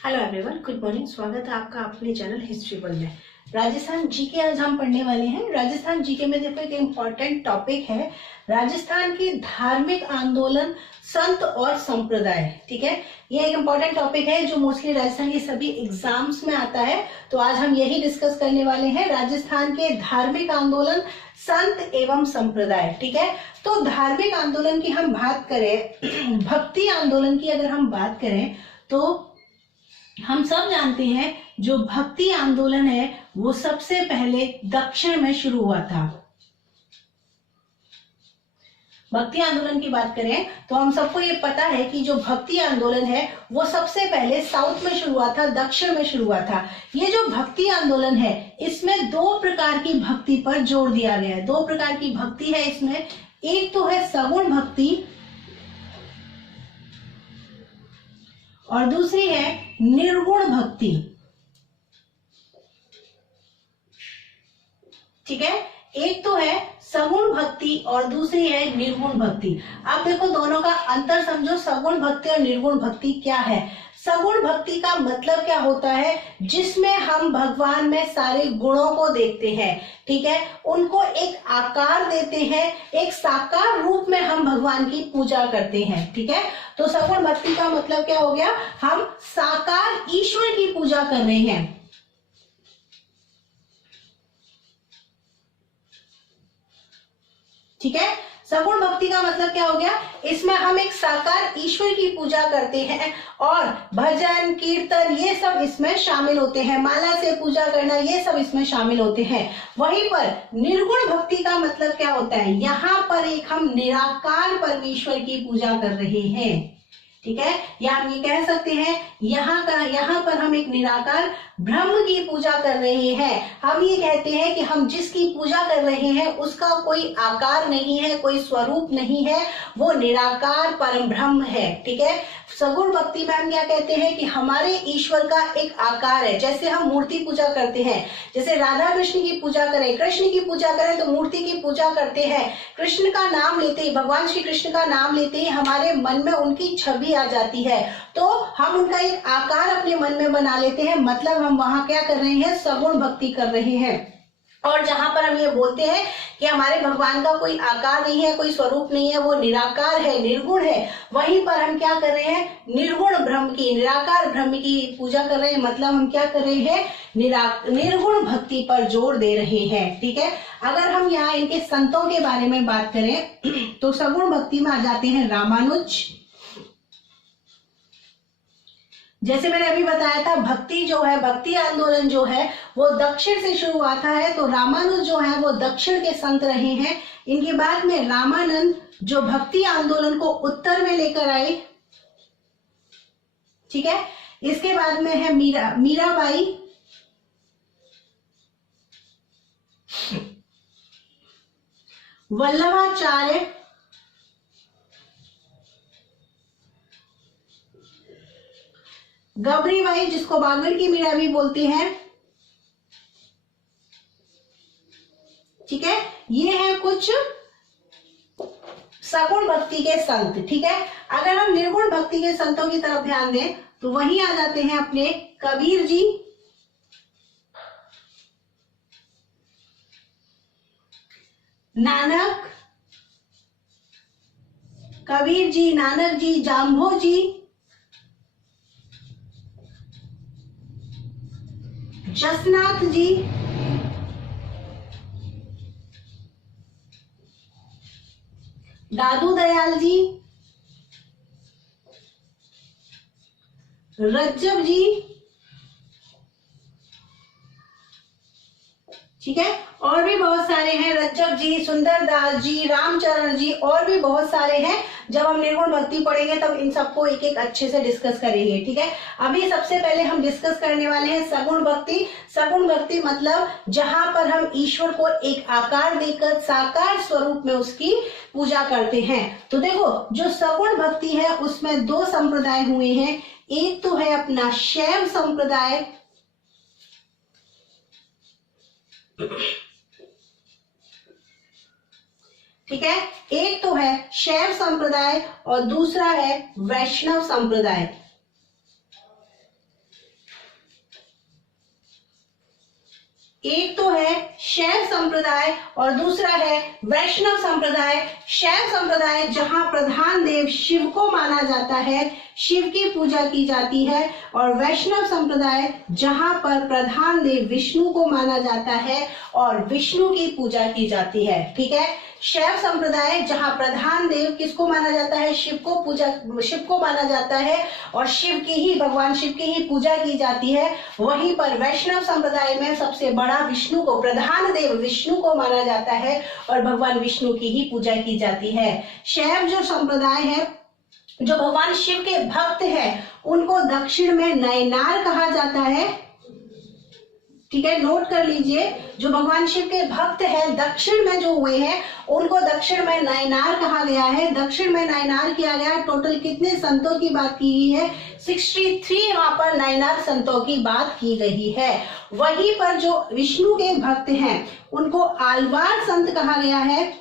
Hello everyone, good morning. स्वागत है आपका अपने चैनल हिस्ट्री वर्ल्ड में। राजस्थान जीके आज हम पढ़ने वाले हैं। राजस्थान जीके में देखो एक इम्पॉर्टेंट टॉपिक है, राजस्थान के धार्मिक आंदोलन, संत और संप्रदाय। ठीक है, ये एक इम्पॉर्टेंट टॉपिक है जो मोस्टली राजस्थान के सभी एग्जाम्स में आता है। तो आज हम यही डिस्कस करने वाले हैं, राजस्थान के धार्मिक आंदोलन, संत एवं संप्रदाय। ठीक है, तो धार्मिक आंदोलन की हम बात करें, भक्ति आंदोलन की अगर हम बात करें तो हम सब जानते हैं जो भक्ति आंदोलन है वो सबसे पहले दक्षिण में शुरू हुआ था। भक्ति आंदोलन की बात करें तो हम सबको ये पता है कि जो भक्ति आंदोलन है वो सबसे पहले साउथ में शुरू हुआ था, दक्षिण में शुरू हुआ था। ये जो भक्ति आंदोलन है इसमें दो प्रकार की भक्ति पर जोर दिया गया है। दो प्रकार की भक्ति है इसमें, एक तो है सगुण भक्ति और दूसरी है निर्गुण भक्ति। ठीक है, एक तो है सगुण भक्ति और दूसरी है निर्गुण भक्ति। आप देखो दोनों का अंतर समझो, सगुण भक्ति और निर्गुण भक्ति क्या है। सगुण भक्ति का मतलब क्या होता है, जिसमें हम भगवान में सारे गुणों को देखते हैं। ठीक है, उनको एक आकार देते हैं, एक साकार रूप में हम भगवान की पूजा करते हैं। ठीक है, तो सगुण भक्ति का मतलब क्या हो गया, हम साकार ईश्वर की पूजा कर रहे हैं। ठीक है, सगुण भक्ति का मतलब क्या हो गया, इसमें हम एक साकार ईश्वर की पूजा करते हैं और भजन कीर्तन ये सब इसमें शामिल होते हैं, माला से पूजा करना ये सब इसमें शामिल होते हैं। वहीं पर निर्गुण भक्ति का मतलब क्या होता है, यहाँ पर एक हम निराकार परमेश्वर की पूजा कर रहे हैं। ठीक है, या हम ये कह सकते हैं यहाँ पर हम एक निराकार ब्रह्म की पूजा कर रहे हैं। हम ये कहते हैं कि हम जिसकी पूजा कर रहे हैं उसका कोई आकार नहीं है, कोई स्वरूप नहीं है, वो निराकार परम ब्रह्म है। ठीक है, सगुण भक्ति में हम क्या कहते हैं कि हमारे ईश्वर का एक आकार है। जैसे हम मूर्ति पूजा करते हैं, जैसे राधा कृष्ण की पूजा करें, कृष्ण की पूजा करें तो मूर्ति की पूजा करते हैं। कृष्ण का नाम लेते ही, भगवान श्री कृष्ण का नाम लेते ही हमारे मन में उनकी छवि आ जाती है, तो हम उनका एक आकार अपने मन में बना लेते हैं। मतलब हम वहां क्या कर रहे हैं, सगुण भक्ति कर रहे हैं। और जहां पर हम ये बोलते हैं कि हमारे भगवान का कोई आकार नहीं है, कोई स्वरूप नहीं है, वो निराकार है, निर्गुण है, वहीं पर हम क्या कर रहे हैं, निर्गुण ब्रह्म की, निराकार ब्रह्म की पूजा कर रहे हैं। मतलब हम क्या कर रहे हैं, निर्गुण भक्ति पर जोर दे रहे हैं। ठीक है, अगर हम यहाँ इनके संतों के बारे में बात करें तो सगुण भक्ति में आ जाते हैं रामानुज। जैसे मैंने अभी बताया था, भक्ति जो है, भक्ति आंदोलन जो है वो दक्षिण से शुरू हुआ है, तो रामानुज जो है वो दक्षिण के संत रहे हैं। इनके बाद में रामानंद जो भक्ति आंदोलन को उत्तर में लेकर आए। ठीक है, इसके बाद में है मीराबाई, वल्लभाचार्य, गबरीबाई जिसको बागड़ की मीरा भी बोलते हैं। ठीक है, ये है कुछ सगुण भक्ति के संत। ठीक है, अगर हम निर्गुण भक्ति के संतों की तरफ ध्यान दें तो वहीं आ जाते हैं अपने कबीर जी, नानक, कबीर जी, नानक जी, जाम्भो जी, जसनाथ जी, दादू दयाल जी, रज्जब जी। ठीक है, और भी बहुत सारे हैं, रज्जब जी, सुंदरदास जी, रामचरण जी, और भी बहुत सारे हैं। जब हम निर्गुण भक्ति पढ़ेंगे तब इन सबको एक एक अच्छे से डिस्कस करेंगे। ठीक है, अभी सबसे पहले हम डिस्कस करने वाले हैं सगुण भक्ति। सगुण भक्ति मतलब जहां पर हम ईश्वर को एक आकार देकर साकार स्वरूप में उसकी पूजा करते हैं। तो देखो, जो सगुण भक्ति है उसमें दो संप्रदाय हुए हैं। एक तो है अपना शैव संप्रदाय, ठीक है, एक तो है शैव संप्रदाय और दूसरा है वैष्णव संप्रदाय। एक तो है शैव संप्रदाय और दूसरा है वैष्णव संप्रदाय। शैव संप्रदाय जहां प्रधान देव शिव को माना जाता है, शिव की पूजा की जाती है, और वैष्णव संप्रदाय जहां पर प्रधान देव विष्णु को माना जाता है और विष्णु की पूजा की जाती है। ठीक है, शैव संप्रदाय जहां प्रधान देव किसको माना जाता है, शिव को माना जाता है और भगवान शिव की ही पूजा की जाती है। वहीं पर वैष्णव संप्रदाय में सबसे बड़ा विष्णु को, प्रधान देव विष्णु को माना जाता है और भगवान विष्णु की ही पूजा की जाती है। शैव जो संप्रदाय है, जो भगवान शिव के भक्त हैं, उनको दक्षिण में नयनार कहा जाता है। ठीक है, नोट कर लीजिए, जो भगवान शिव के भक्त हैं दक्षिण में जो हुए हैं, उनको दक्षिण में नयनार कहा गया है। दक्षिण में नयनार किया गया। टोटल कितने संतों की बात की गई है? 63 वहां पर नयनार संतों की बात की गई है। वहीं पर जो विष्णु के भक्त हैं उनको आलवार संत कहा गया है।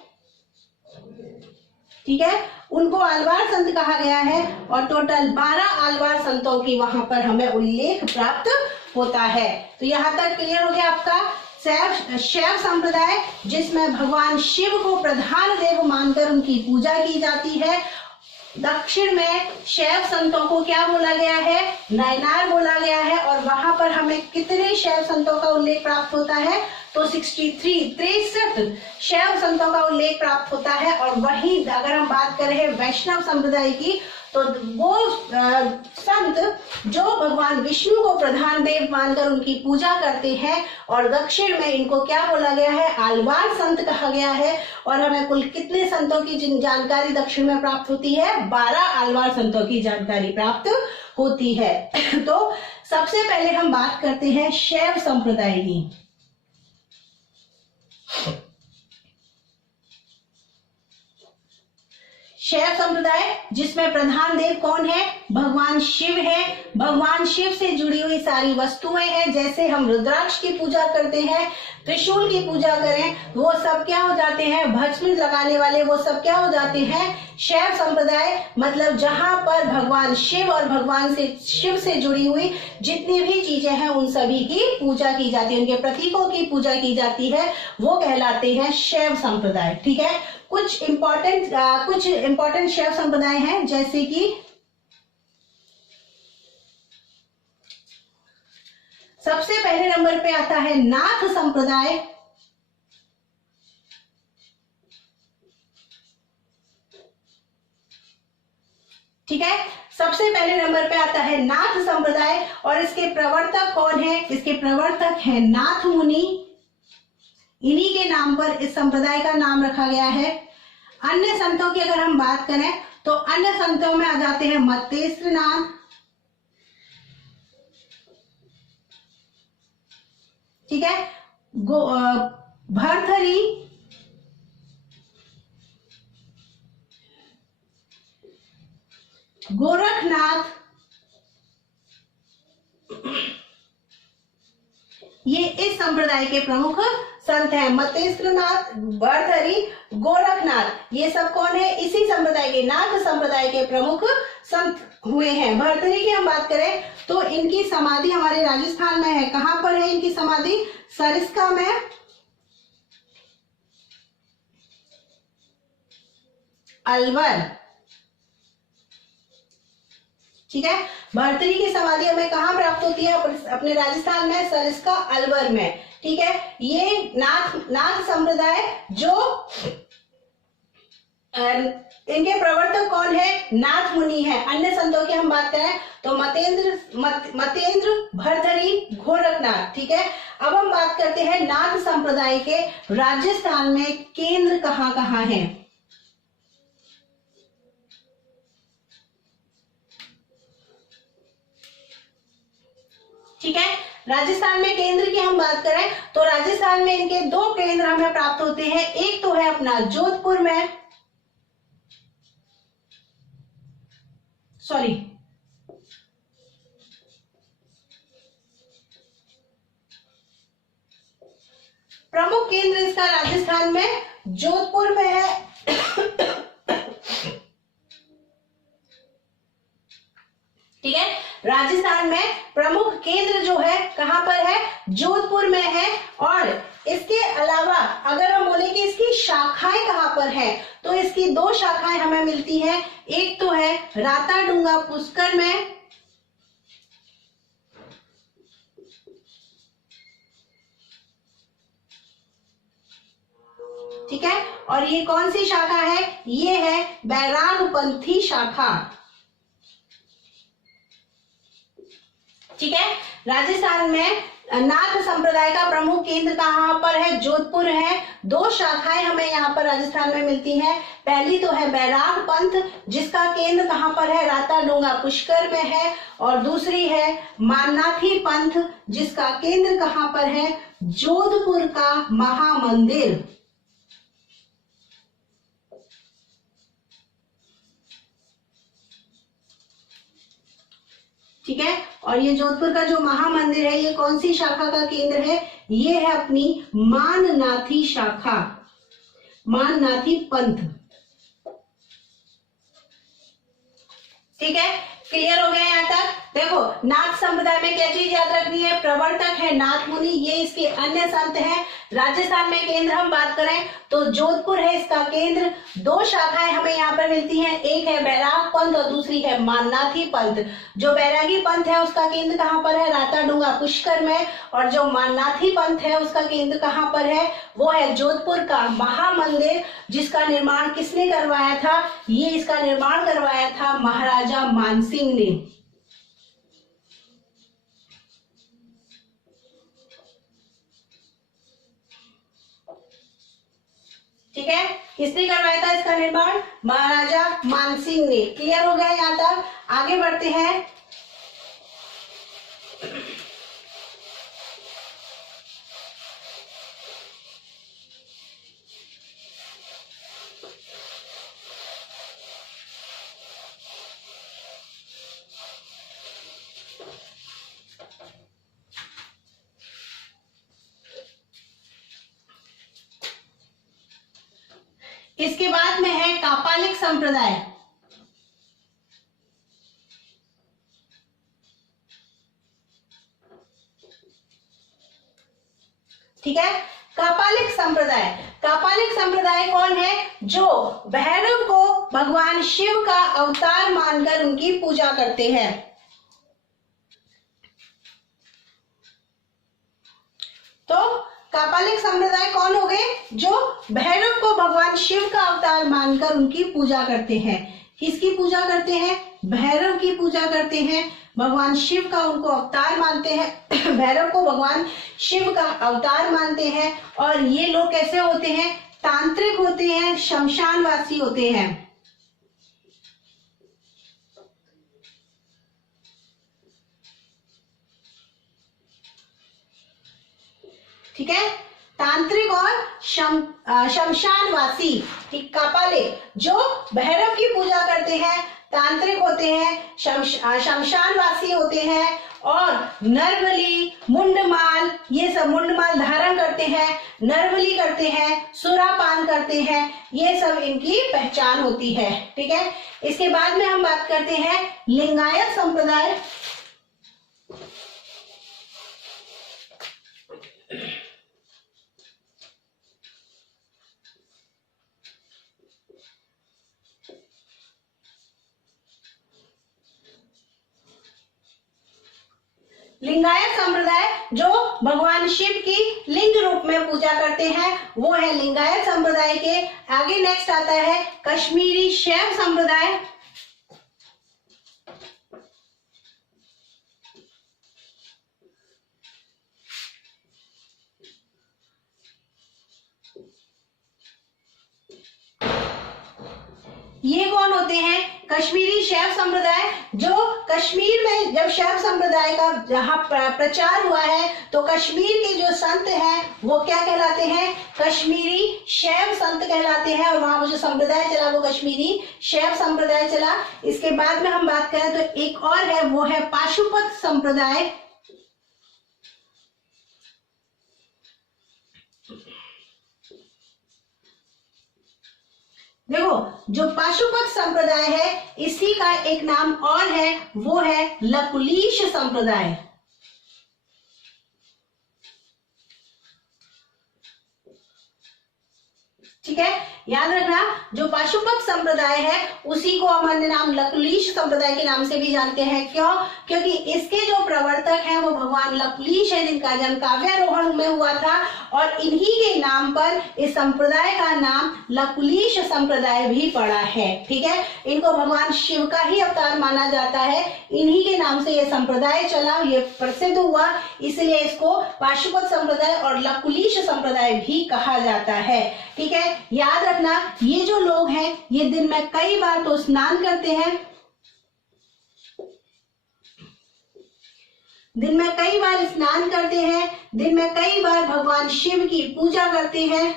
ठीक है, उनको आलवार संत कहा गया है और टोटल 12 आलवार संतों की वहां पर हमें उल्लेख प्राप्त होता है। तो यहाँ तक क्लियर हो गया आपका शैव संप्रदाय, जिसमें भगवान शिव को प्रधान देव मानकर उनकी पूजा की जाती है। दक्षिण में शैव संतों को क्या बोला गया है? नयनार बोला गया है। और वहां पर हमें कितने शैव संतों का उल्लेख प्राप्त होता है? तो 63 शैव संतों का उल्लेख प्राप्त होता है। और वहीं अगर हम बात करें वैष्णव संप्रदाय की, तो वो संत जो भगवान विष्णु को प्रधान देव मानकर उनकी पूजा करते हैं, और दक्षिण में इनको क्या बोला गया है? आलवार संत कहा गया है। और हमें कुल कितने संतों की जानकारी दक्षिण में प्राप्त होती है? 12 आलवार संतों की जानकारी प्राप्त होती है। तो सबसे पहले हम बात करते हैं शैव संप्रदाय की। शैव संप्रदाय जिसमें प्रधान देव कौन है? भगवान शिव है। भगवान शिव से जुड़ी हुई सारी वस्तुएं हैं, जैसे हम रुद्राक्ष की पूजा करते हैं, त्रिशूल की पूजा करें, वो सब क्या हो जाते हैं? भस्म लगाने वाले वो सब क्या हो जाते हैं? शैव संप्रदाय। मतलब जहां पर भगवान शिव और भगवान शिव से जुड़ी हुई जितनी भी चीजें हैं उन सभी की पूजा की जाती है, उनके प्रतीकों की पूजा की जाती है, वो कहलाते हैं शैव संप्रदाय। ठीक है, कुछ इंपॉर्टेंट शैव संप्रदाय हैं, जैसे कि सबसे पहले नंबर पे आता है नाथ संप्रदाय। ठीक है, सबसे पहले नंबर पे आता है नाथ संप्रदाय। और इसके प्रवर्तक कौन है? इसके प्रवर्तक है नाथ मुनि। इन्हीं के नाम पर इस संप्रदाय का नाम रखा गया है। अन्य संतों की अगर हम बात करें तो अन्य संतों में आ जाते हैं मत्तेश्वरनाथ, ठीक है, भरथरी, गोरखनाथ, ये इस संप्रदाय के प्रमुख संत हैं। मत्तेश्वरनाथ, भरथरी, गोरखनाथ, ये सब कौन है? इसी संप्रदाय के, नाथ संप्रदाय के प्रमुख संत हुए हैं। भरथरी की हम बात करें तो इनकी समाधि हमारे राजस्थान में है। कहां पर है इनकी समाधि? सरिस्का में, अलवर। ठीक है, भरथरी की समाधि हमें कहां प्राप्त होती है? अपने राजस्थान में, सरिस्का, अलवर में। ठीक है, ये नाथ संप्रदाय जो इनके प्रवर्तक कौन है? नाथ मुनि है। अन्य संतों की हम बात करें तो मतेंद्र, भरथरी, गोरखनाथ। ठीक है, अब हम बात करते हैं नाथ संप्रदाय के राजस्थान में केंद्र कहाँ कहाँ है। ठीक है, राजस्थान में केंद्र की हम बात करें तो राजस्थान में इनके 2 केंद्र हमें प्राप्त होते हैं। एक तो है अपना जोधपुर में, प्रमुख केंद्र इसका राजस्थान में जोधपुर में है। ठीक है, राजस्थान में प्रमुख केंद्र जो है कहां पर है, जोधपुर में है। और इसके अलावा अगर हम बोले कि इसकी शाखाएं कहां पर है, तो इसकी दो शाखाएं हमें मिलती हैं। एक तो है राताडूंगा पुष्कर में, ठीक है, और ये कौन सी शाखा है, ये है बैरागपंथी शाखा, ठीक है। राजस्थान में नाथ संप्रदाय का प्रमुख केंद्र कहां पर है, जोधपुर है। दो शाखाएं हमें यहाँ पर राजस्थान में मिलती हैं। पहली तो है बैराग पंथ, जिसका केंद्र कहां पर है, राताडूंगा पुष्कर में है। और दूसरी है माननाथी पंथ, जिसका केंद्र कहां पर है, जोधपुर का महामंदिर, ठीक है। और ये जोधपुर का जो महामंदिर है, ये कौन सी शाखा का केंद्र है, ये है अपनी माननाथी शाखा, माननाथी पंथ, ठीक है। क्लियर हो गया यहाँ तक। देखो नाथ संप्रदाय में क्या चीज याद रखनी है, प्रवर्तक है नाथ मुनि, ये इसके अन्य संत हैं। राजस्थान में केंद्र हम बात करें तो जोधपुर है इसका केंद्र। दो शाखाएं हमें यहाँ पर मिलती हैं, एक है बैराग पंथ और दूसरी है माननाथी पंथ। जो बैरागी पंथ है उसका केंद्र कहाँ पर है, राताडूंगा पुष्कर में। और जो माननाथी पंथ है उसका केंद्र कहाँ पर है, वो है जोधपुर का महामंदिर, जिसका निर्माण किसने करवाया था, ये इसका निर्माण करवाया था महाराजा मानसिंह ने, ठीक है। किसने करवाया था इसका निर्माण, महाराजा मानसिंह ने। क्लियर हो गया यहाँ तक। आगे बढ़ते हैं। इसके बाद में है कापालिक संप्रदाय, ठीक है। कापालिक संप्रदाय, कापालिक संप्रदाय कौन है, जो भैरव को भगवान शिव का अवतार मानकर उनकी पूजा करते हैं। तो कापालिक संप्रदाय कौन हो गए, जो भैरव को भगवान शिव का अवतार मानकर उनकी पूजा करते हैं। किसकी पूजा करते हैं, भैरव की पूजा करते हैं, भगवान शिव का उनको अवतार मानते हैं। भैरव को भगवान शिव का अवतार मानते हैं। और ये लोग कैसे होते हैं, तांत्रिक होते हैं, शमशानवासी होते हैं, ठीक है। तांत्रिक और शमशानवासी, ठीक। कापालिक जो भैरव की पूजा करते हैं, तांत्रिक होते हैं, शमशानवासी होते हैं, और नरबली, मुंडमाल, ये सब मुंडमाल धारण करते हैं, नरबली करते हैं, सुरापान करते हैं, ये सब इनकी पहचान होती है, ठीक है। इसके बाद में हम बात करते हैं लिंगायत संप्रदाय। लिंगायत संप्रदाय जो भगवान शिव की लिंग रूप में पूजा करते हैं, वो है लिंगायत संप्रदाय के। आगे नेक्स्ट आता है कश्मीरी शैव संप्रदाय। ये कौन होते हैं, कश्मीरी शैव संप्रदाय। जो कश्मीर में जब शैव संप्रदाय का जहां प्रचार हुआ है, तो कश्मीर के जो संत हैं वो क्या कहलाते हैं, कश्मीरी शैव संत कहलाते हैं। और वहां वो जो संप्रदाय चला वो कश्मीरी शैव संप्रदाय चला। इसके बाद में हम बात करें तो एक और है, वो है पाशुपत संप्रदाय। देखो जो पाशुपत संप्रदाय है इसी का एक नाम और है, वो है लकुलिश संप्रदाय। ठीक है, याद रखना जो पाशुपत संप्रदाय है उसी को हम अन्य नाम लकुलिश संप्रदाय के नाम से भी जानते हैं। क्यों? क्योंकि इसके जो प्रवर्तक हैं वो भगवान लकुलिश है, जिनका जन्म काव्यारोहण में हुआ था, और इन्हीं के नाम पर इस संप्रदाय का नाम लकुलिश संप्रदाय भी पड़ा है। ठीक है, इनको भगवान शिव का ही अवतार माना जाता है, इन्हीं के नाम से ये संप्रदाय चला, ये प्रसिद्ध हुआ, इसलिए इसको पाशुपत संप्रदाय और लकुलिश संप्रदाय भी कहा जाता है। ठीक है, याद रखना ये जो लोग हैं ये दिन में कई बार तो स्नान करते हैं, दिन में कई बार स्नान करते हैं, दिन में कई बार भगवान शिव की पूजा करते हैं।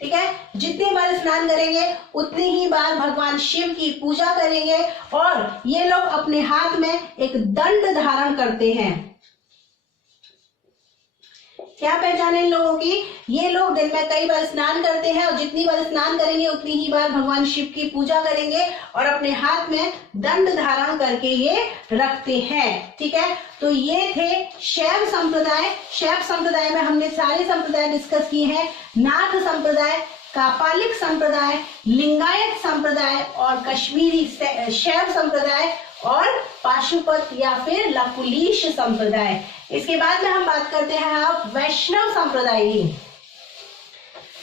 ठीक है, जितनी बार स्नान करेंगे उतनी ही बार भगवान शिव की पूजा करेंगे, और ये लोग अपने हाथ में एक दंड धारण करते हैं। क्या पहचान है इन लोगों की? ये लोग दिन में कई बार स्नान करते हैं, और जितनी बार स्नान करेंगे उतनी ही बार भगवान शिव की पूजा करेंगे, और अपने हाथ में दंड धारण करके ये रखते हैं। ठीक है, तो ये थे शैव संप्रदाय। शैव संप्रदाय में हमने सारे संप्रदाय डिस्कस किए हैं, नाथ संप्रदाय, कापालिक संप्रदाय, लिंगायत संप्रदाय और कश्मीरी शैव संप्रदाय और पाशुपत या फिर लकुलिश संप्रदाय। इसके बाद में हम बात करते हैं आप वैष्णव संप्रदाय की।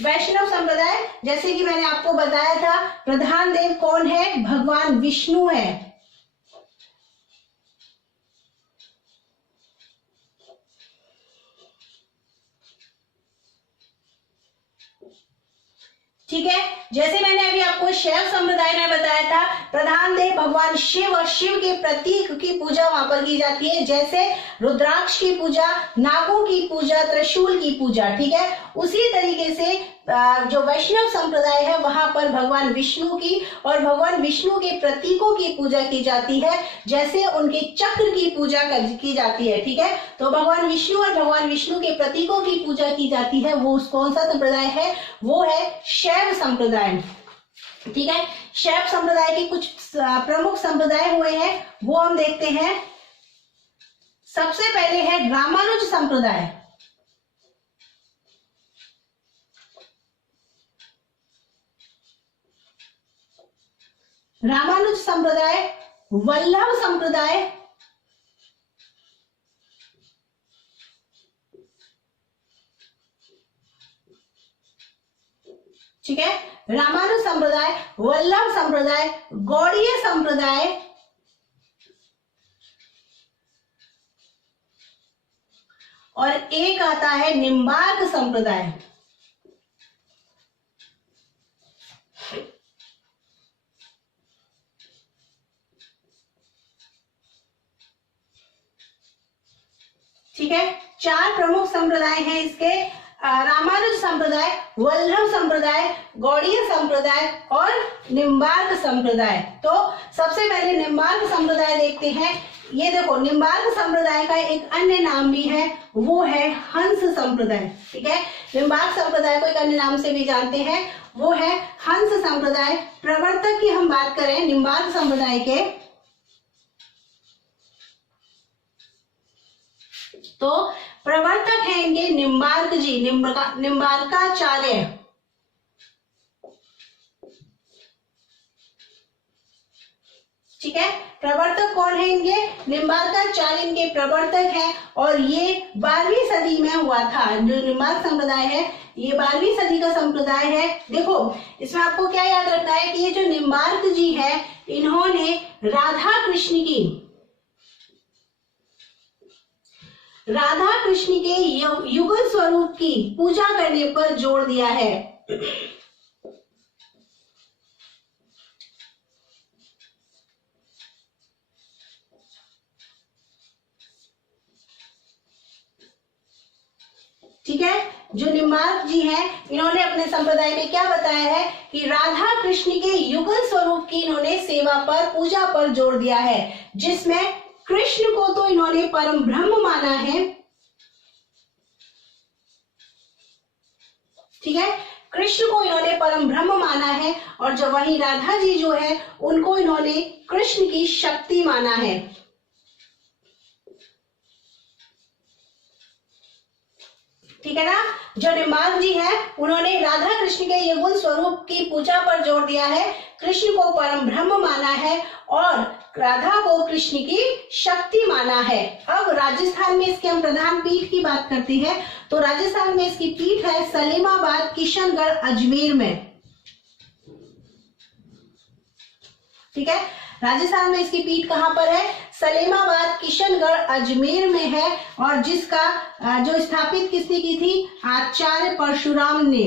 वैष्णव संप्रदाय, जैसे कि मैंने आपको बताया था, प्रधान देव कौन है? भगवान विष्णु है। ठीक है, जैसे मैंने अभी आपको शैव संप्रदाय में बताया था, प्रधान देव भगवान शिव और शिव के प्रतीक की पूजा वहां पर की जाती है, जैसे रुद्राक्ष की पूजा, नागों की पूजा, त्रिशूल की पूजा। ठीक है, उसी तरीके से जो वैष्णव संप्रदाय है वहां पर भगवान विष्णु की और भगवान विष्णु के प्रतीकों की पूजा की जाती है, जैसे उनके चक्र की पूजा की जाती है। ठीक है, तो भगवान विष्णु और भगवान विष्णु के प्रतीकों की पूजा की जाती है, वो कौन सा संप्रदाय है? वो है शैव संप्रदाय। ठीक है, शैव संप्रदाय के कुछ प्रमुख संप्रदाय हुए हैं, वो हम देखते हैं। सबसे पहले है रामानुज संप्रदाय। रामानुज संप्रदाय, वल्लभ संप्रदाय, ठीक है, रामानुज संप्रदाय, वल्लभ संप्रदाय, गौड़ीय संप्रदाय, और एक आता है निम्बार्क संप्रदाय। ठीक है, चार प्रमुख संप्रदाय हैं इसके, रामानुज संप्रदाय, वल्लभ संप्रदाय, गौड़ीय संप्रदाय और निम्बार्क संप्रदाय। तो सबसे पहले निम्बार्क संप्रदाय देखते हैं। ये देखो, निम्बार्क संप्रदाय का एक अन्य नाम भी है, वो है हंस संप्रदाय। ठीक है, निम्बार्क संप्रदाय को एक अन्य नाम से भी जानते हैं, वो है हंस संप्रदाय। प्रवर्तक की हम बात करें निम्बार्क संप्रदाय के, तो प्रवर्तक हैं इनके निम्बार्क जी, निम्बार्काचार्य। ठीक है, प्रवर्तक कौन है इनके? निम्बार्काचार्य इनके प्रवर्तक हैं, और ये 12वीं सदी में हुआ था। जो निम्बार्क संप्रदाय है ये 12वीं सदी का संप्रदाय है। देखो, इसमें आपको क्या याद रखना है कि ये जो निम्बार्क जी है, इन्होंने राधा कृष्ण के युगल स्वरूप की पूजा करने पर जोर दिया है। ठीक है, जो निम्बार्क जी हैं इन्होंने अपने संप्रदाय में क्या बताया है कि राधा कृष्ण के युगल स्वरूप की इन्होंने सेवा पर, पूजा पर जोर दिया है, जिसमें कृष्ण को तो इन्होंने परम ब्रह्म माना है। ठीक है, कृष्ण को इन्होंने परम ब्रह्म माना है, और जो वही राधा जी जो है उनको इन्होंने कृष्ण की शक्ति माना है। ठीक है ना। जो निम्बार्क जी हैं उन्होंने राधा कृष्ण के युगल स्वरूप की पूजा पर जोर दिया है, कृष्ण को परम ब्रह्म माना है और राधा को कृष्ण की शक्ति माना है। अब राजस्थान में इसके हम प्रधान पीठ की बात करते हैं, तो राजस्थान में इसकी पीठ है सलीमाबाद, किशनगढ़, अजमेर में। ठीक है, राजस्थान में इसकी पीठ कहां पर है? सलेमाबाद, किशनगढ़, अजमेर में है, और जिसका जो स्थापित किसने की थी? आचार्य परशुराम ने।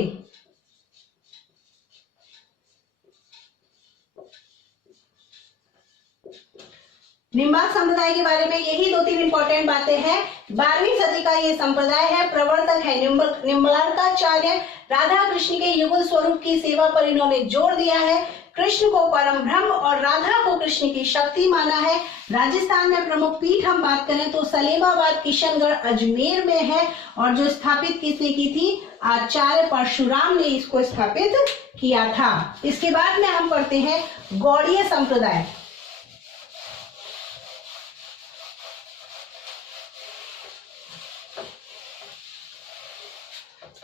निम्बार्क संप्रदाय के बारे में यही 2-3 इंपॉर्टेंट बातें हैं। 12वीं सदी का ये संप्रदाय है, प्रवर्तक है निम्बार्काचार्य। राधा कृष्ण के युगल स्वरूप की सेवा पर इन्होंने जोर दिया है, कृष्ण को परम ब्रह्म और राधा को कृष्ण की शक्ति माना है। राजस्थान में प्रमुख पीठ हम बात करें तो सलेमाबाद, किशनगढ़, अजमेर में है, और जो स्थापित किसने की थी? आचार्य परशुराम ने इसको स्थापित किया था। इसके बाद में हम पढ़ते हैं गौड़ीय संप्रदाय।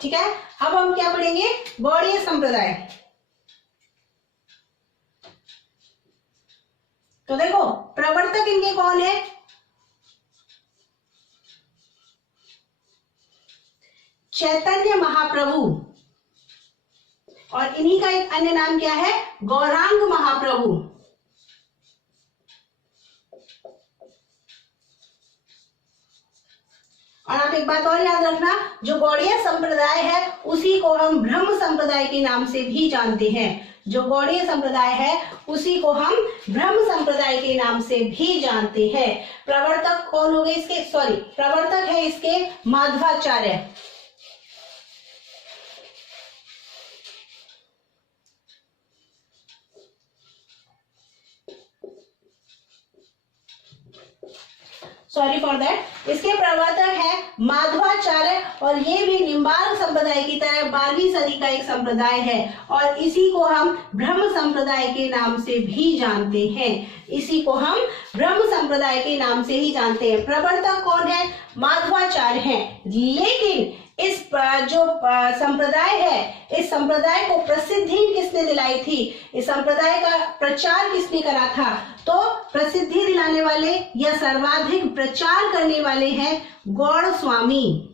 ठीक है, अब हम क्या पढ़ेंगे? गौड़ीय संप्रदाय। तो देखो प्रवर्तक इनके कौन है? चैतन्य महाप्रभु, और इन्हीं का एक अन्य नाम क्या है? गौरांग महाप्रभु। और आप एक बात और याद रखना, जो गौड़ीय संप्रदाय है उसी को हम ब्रह्म संप्रदाय के नाम से भी जानते हैं। जो गौड़ीय संप्रदाय है उसी को हम ब्रह्म संप्रदाय के नाम से भी जानते हैं। प्रवर्तक कौन हो गए इसके? प्रवर्तक है इसके माधवाचार्य। Sorry for that. इसके प्रवर्तक है माधवाचार्य, और ये भी निम्बार्क संप्रदाय की तरह 12वीं सदी का एक संप्रदाय है, और इसी को हम ब्रह्म संप्रदाय के नाम से भी जानते हैं। इसी को हम ब्रह्म संप्रदाय के नाम से ही जानते हैं। प्रवर्तक कौन है? माधवाचार्य हैं। लेकिन इस जो संप्रदाय है, इस संप्रदाय को प्रसिद्धि किसने दिलाई थी? इस संप्रदाय का प्रचार किसने करा था? तो प्रसिद्धि दिलाने वाले या सर्वाधिक प्रचार करने वाले हैं गौड़ स्वामी।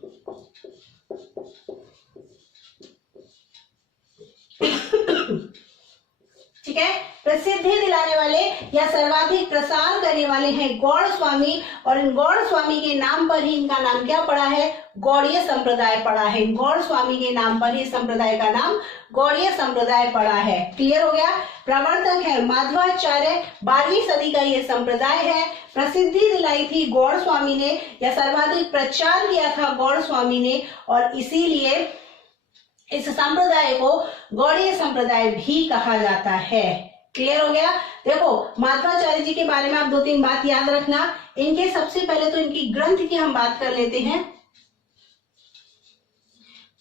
ठीक है, प्रसिद्धि दिलाने वाले या सर्वाधिक प्रसार करने वाले हैं गौड़ स्वामी, और इन गौड़ स्वामी के नाम पर ही इनका नाम क्या पड़ा है? गौड़ीय संप्रदाय पड़ा है। गौड़ स्वामी के नाम पर ही संप्रदाय का नाम गौड़ीय संप्रदाय पड़ा है। क्लियर हो गया? प्रवर्तक है माधवाचार्य, 12वीं सदी का ये संप्रदाय है। प्रसिद्धि दिलाई थी गौड़ स्वामी ने, या सर्वाधिक प्रचार किया था गौड़ स्वामी ने, और इसीलिए इस संप्रदाय को गौड़ीय संप्रदाय भी कहा जाता है। क्लियर हो गया? देखो माधवाचार्य जी के बारे में आप 2-3 बात याद रखना। इनके सबसे पहले तो इनकी ग्रंथ की हम बात कर लेते हैं।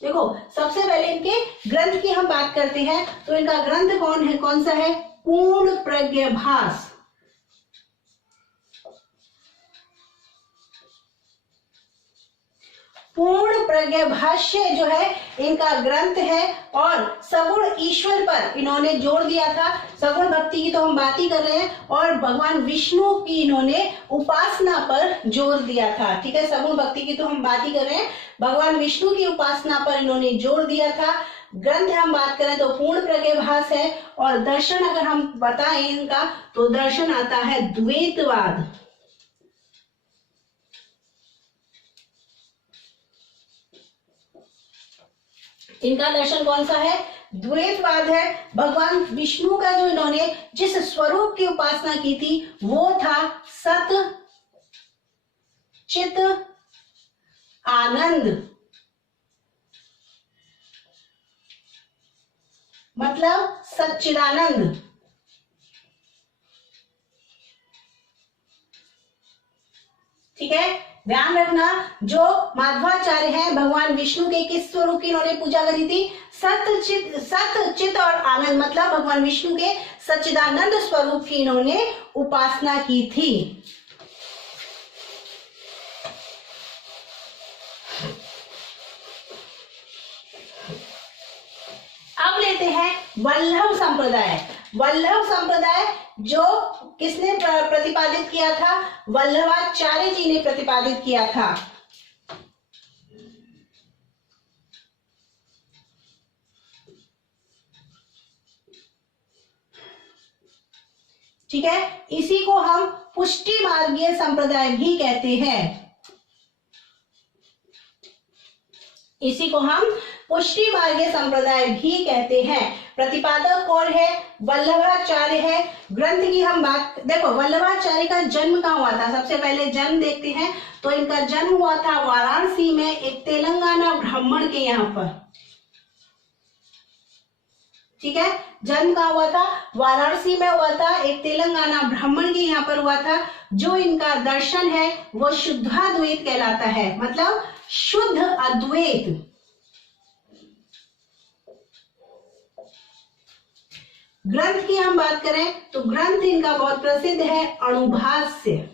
देखो सबसे पहले इनके ग्रंथ की हम बात करते हैं, तो इनका ग्रंथ कौन सा है? पूर्ण प्रज्ञाभास। पूर्ण प्रज्ञाभाष्य जो है इनका ग्रंथ है, और सगुण ईश्वर पर इन्होंने जोर दिया था। सगुण भक्ति की तो हम बात ही कर रहे हैं, और भगवान विष्णु की इन्होंने उपासना पर जोर दिया था। ठीक है, सगुण भक्ति की तो हम बात ही कर रहे हैं, भगवान विष्णु की उपासना पर इन्होंने जोर दिया था। ग्रंथ हम बात करें तो पूर्ण प्रज्ञाभास है, और दर्शन अगर हम बताएं इनका, तो दर्शन आता है द्वैतवाद। इनका दर्शन कौन सा है? द्वैतवाद है। भगवान विष्णु का जो इन्होंने जिस स्वरूप की उपासना की थी वो था सत चित आनंद, मतलब सच्चिदानंद। ठीक है, ध्यान रखना, जो माध्वाचार्य हैं भगवान विष्णु के किस स्वरूप की इन्होंने पूजा करी थी? सत्य चित और आनंद, मतलब भगवान विष्णु के सच्चिदानंद स्वरूप की इन्होंने उपासना की थी। अब लेते हैं वल्लभ संप्रदाय। वल्लभ संप्रदाय जो किसने प्रतिपादित किया था? वल्लभाचार्य जी ने प्रतिपादित किया था। ठीक है, इसी को हम पुष्टि मार्गीय संप्रदाय भी कहते हैं। इसी को हम पुष्टि मार्गीय संप्रदाय भी कहते हैं। प्रतिपादक कौन है? वल्लभाचार्य है। ग्रंथ की हम बात, देखो वल्लभाचार्य का जन्म कहाँ हुआ था? सबसे पहले जन्म देखते हैं, तो इनका जन्म हुआ था वाराणसी में, एक तेलंगाना ब्राह्मण के यहाँ पर। ठीक है, जन्म कहाँ हुआ था? वाराणसी में हुआ था, एक तेलंगाना ब्राह्मण के यहाँ पर हुआ था। जो इनका दर्शन है वो शुद्धाद्वैत कहलाता है, मतलब शुद्ध अद्वैत। ग्रंथ की हम बात करें तो ग्रंथ इनका बहुत प्रसिद्ध है, अणुभाष्य।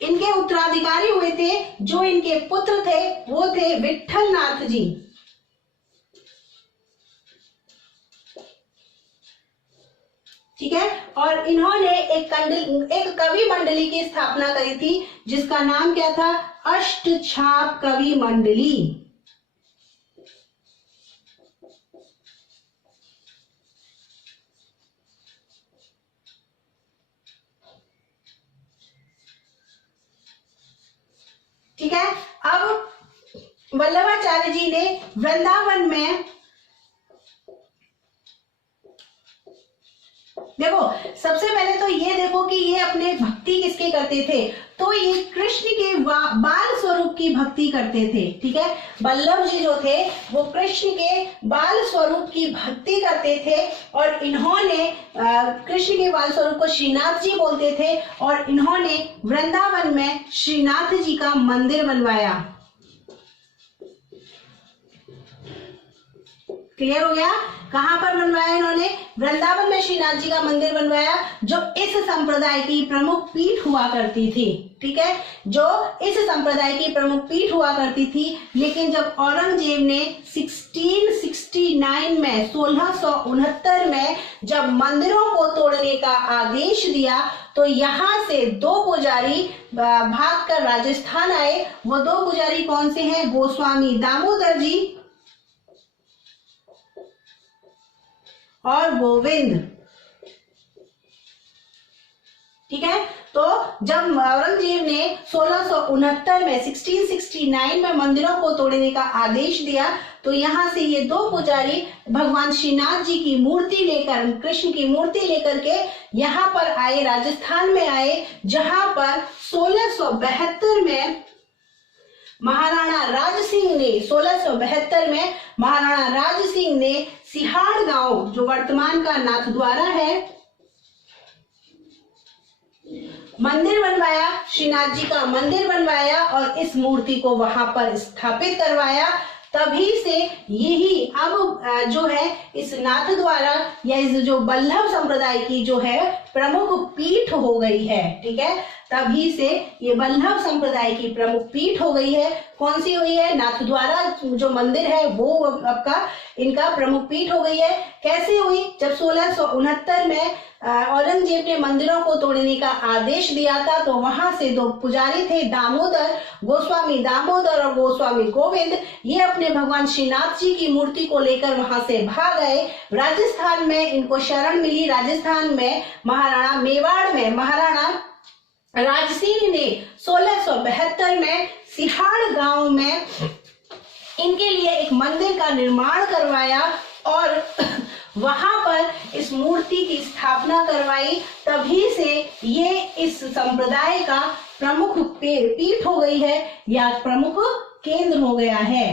इनके उत्तराधिकारी हुए थे, जो इनके पुत्र थे वो थे विठल नाथ जी। ठीक है, और इन्होंने एक कवि मंडली की स्थापना करी थी, जिसका नाम क्या था? अष्टछाप कवि मंडली। ठीक है, अब वल्लभाचार्य जी ने वृंदावन में, देखो सबसे पहले तो ये देखो कि ये अपने भक्ति किसके करते थे? तो ये कृष्ण के बाल स्वरूप की भक्ति करते थे। ठीक है, वल्लभ जी जो थे वो कृष्ण के बाल स्वरूप की भक्ति करते थे, और इन्होंने कृष्ण के बाल स्वरूप को श्रीनाथ जी बोलते थे, और इन्होंने वृंदावन में श्रीनाथ जी का मंदिर बनवाया। क्लियर हो गया? कहां पर बनवाया इन्होंने? वृंदावन में श्रीनाथ जी का मंदिर बनवाया, जो इस संप्रदाय की प्रमुख पीठ हुआ करती थी। ठीक है, जो इस संप्रदाय की प्रमुख पीठ हुआ करती थी। लेकिन जब औरंगजेब ने 1669 में 1669 में जब मंदिरों को तोड़ने का आदेश दिया, तो यहाँ से दो पुजारी भागकर राजस्थान आए। वो दो पुजारी कौन से हैं? गोस्वामी दामोदर जी और गोविंद। ठीक है, तो जब औरंगजेब ने 1669 में 1669 में मंदिरों को तोड़ने का आदेश दिया, तो यहाँ से ये दो पुजारी भगवान श्रीनाथ जी की मूर्ति लेकर, कृष्ण की मूर्ति लेकर के यहाँ पर आए, राजस्थान में आए, जहां पर 1672 में महाराणा राज सिंह ने 1672 में महाराणा राज सिंह ने सिहाड़ गांव, जो वर्तमान का नाथद्वारा है, मंदिर बनवाया, श्रीनाथ जी का मंदिर बनवाया, और इस मूर्ति को वहां पर स्थापित करवाया। तभी से यही अब जो है इस नाथ द्वारा या इस जो वल्लभ संप्रदाय की जो है प्रमुख पीठ हो गई है। ठीक है, तभी से ये वल्लभ संप्रदाय की प्रमुख पीठ हो गई है। कौन सी हुई है? नाथ द्वारा जो मंदिर है वो आपका इनका प्रमुख पीठ हो गई है। कैसे हुई? जब 1669 में औरंगजेब ने मंदिरों को तोड़ने का आदेश दिया था, तो वहां से दो पुजारी थे, दामोदर, गोस्वामी दामोदर और गोस्वामी गोविंद, ये अपने भगवान श्रीनाथ जी की मूर्ति को लेकर वहां से भाग गए। राजस्थान में इनको शरण मिली। राजस्थान में महाराणा मेवाड़ में महाराणा राज सिंह ने 1672 में सिहाड़ गांव में इनके लिए एक मंदिर का निर्माण करवाया और वहां पर इस मूर्ति की स्थापना करवाई। तभी से ये इस संप्रदाय का प्रमुख पीठ हो गई है या प्रमुख केंद्र हो गया है।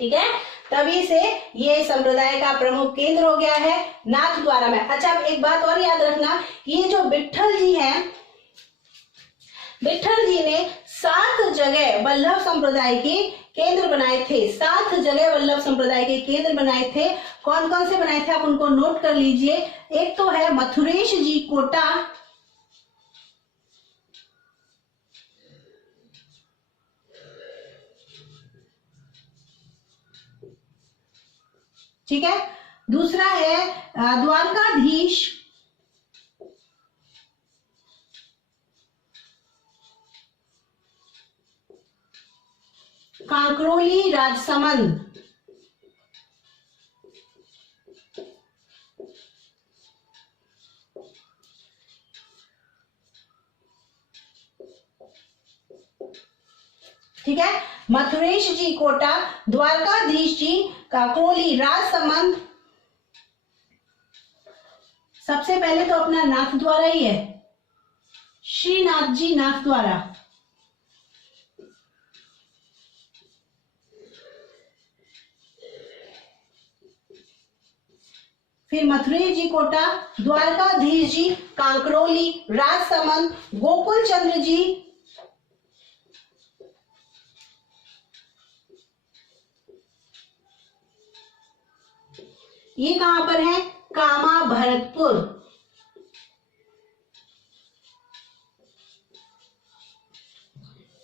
ठीक है, तभी से ये संप्रदाय का प्रमुख केंद्र हो गया है नाथद्वारा में। अच्छा, अब एक बात और याद रखना, ये जो विट्ठल जी हैं, विट्ठल जी ने 7 जगह वल्लभ संप्रदाय के केंद्र बनाए थे। 7 जगह वल्लभ संप्रदाय के केंद्र बनाए थे। कौन कौन से बनाए थे आप उनको नोट कर लीजिए। एक तो है मथुरेश जी कोटा, ठीक है। दूसरा है द्वारकाधीश कांकरोली राजसमंद, ठीक है। मथुरेश जी कोटा, द्वारकाधीश जी कांकरोली राजसमंद। सबसे पहले तो अपना नाथद्वारा ही है, श्रीनाथ जी नाथद्वारा। फिर मथुरेश जी कोटा, द्वारकाधीश जी कांकरोली राजसमंद, गोकुल चंद्र जी ये कहां पर है, कामा भरतपुर।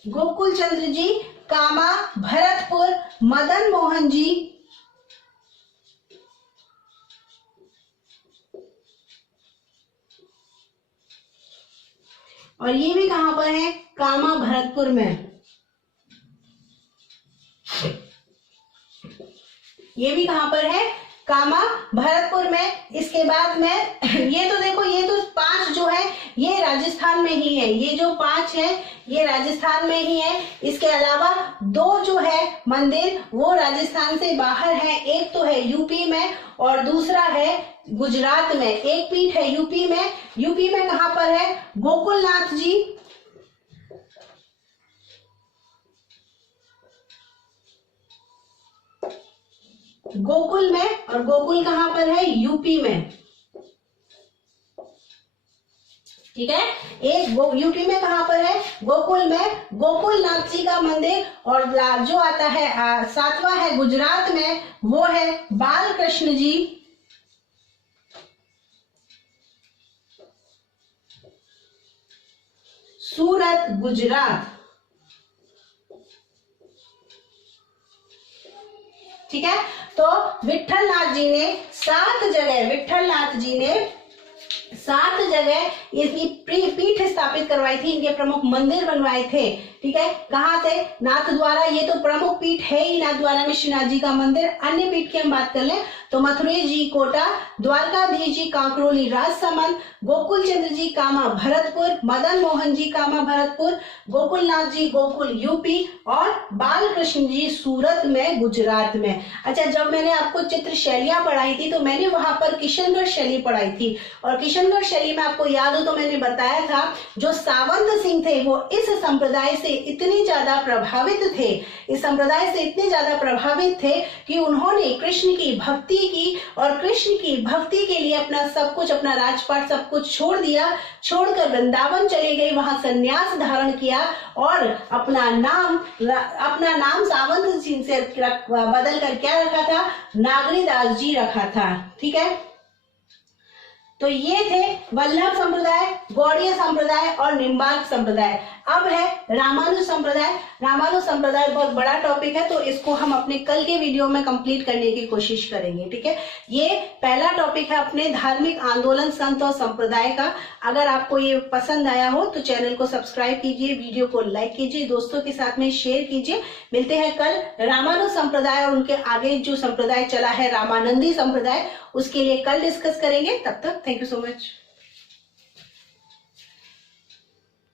गोकुल चंद्र जी कामा भरतपुर, मदन मोहन जी और ये भी कहां पर है, कामा भरतपुर में। ये भी कहां पर है, कामा भरतपुर में। इसके बाद में ये तो देखो, ये तो 5 जो है ये राजस्थान में ही है। ये जो 5 है ये राजस्थान में ही है। इसके अलावा 2 जो है मंदिर वो राजस्थान से बाहर है। एक तो है यूपी में और दूसरा है गुजरात में। एक पीठ है यूपी में। यूपी में कहां पर है, गोकुलनाथ जी, गोकुल में। और गोकुल कहां पर है, यूपी में, ठीक है। एक यूपी में कहां पर है, गोकुल में, गोकुलनाथ जी का मंदिर। और जो आता है 7वां है गुजरात में, वो है बालकृष्ण जी, सूरत गुजरात, ठीक है। तो विट्ठलनाथ जी ने 7 जगह, विट्ठलनाथ जी ने 7 जगह इसकी पीठ स्थापित करवाई थी, इनके प्रमुख मंदिर बनवाए थे, ठीक है। कहाँ से, नाथद्वारा। ये तो प्रमुख पीठ है ही नाथद्वारा में श्रीनाथ जी का मंदिर। अन्य पीठ की हम बात कर लें तो मथुरेश जी कोटा, द्वारकाधीश जी कांकरोली राजसमंद, गोकुल चंद्र जी कामा भरतपुर, मदन मोहन जी कामा भरतपुर, गोकुलनाथ जी गोकुल यूपी और बालकृष्ण जी सूरत में गुजरात में। अच्छा, जब मैंने आपको चित्र शैलियां पढ़ाई थी तो मैंने वहां पर किशनगढ़ शैली पढ़ाई थी। और किशनगढ़ शैली में आपको याद हो तो मैंने बताया था जो सावंत सिंह थे वो इस संप्रदाय से इतने ज्यादा प्रभावित थे, इस संप्रदाय से इतने ज्यादा प्रभावित थे कि उन्होंने कृष्ण की भक्ति की और कृष्ण की भक्ति के लिए अपना सब कुछ, अपना राजपाट सब कुछ छोड़ दिया। छोड़कर वृंदावन चले गए, वहां संन्यास धारण किया और अपना नाम सावंत सिंह से बदल कर क्या रखा था, नागरीदास जी रखा था, ठीक है। तो ये थे वल्लभ संप्रदाय, गौड़ीय संप्रदाय और निम्बार्क संप्रदाय। अब है रामानुज संप्रदाय। रामानुज संप्रदाय बहुत बड़ा टॉपिक है तो इसको हम अपने कल के वीडियो में कंप्लीट करने की कोशिश करेंगे, ठीक है। ये पहला टॉपिक है अपने धार्मिक आंदोलन, संत और संप्रदाय का। अगर आपको ये पसंद आया हो तो चैनल को सब्सक्राइब कीजिए, वीडियो को लाइक कीजिए, दोस्तों के साथ में शेयर कीजिए। मिलते हैं कल रामानुज संप्रदाय और उनके आगे जो संप्रदाय चला है रामानंदी संप्रदाय, उसके लिए कल डिस्कस करेंगे। तब तक थैंक यू सो मच।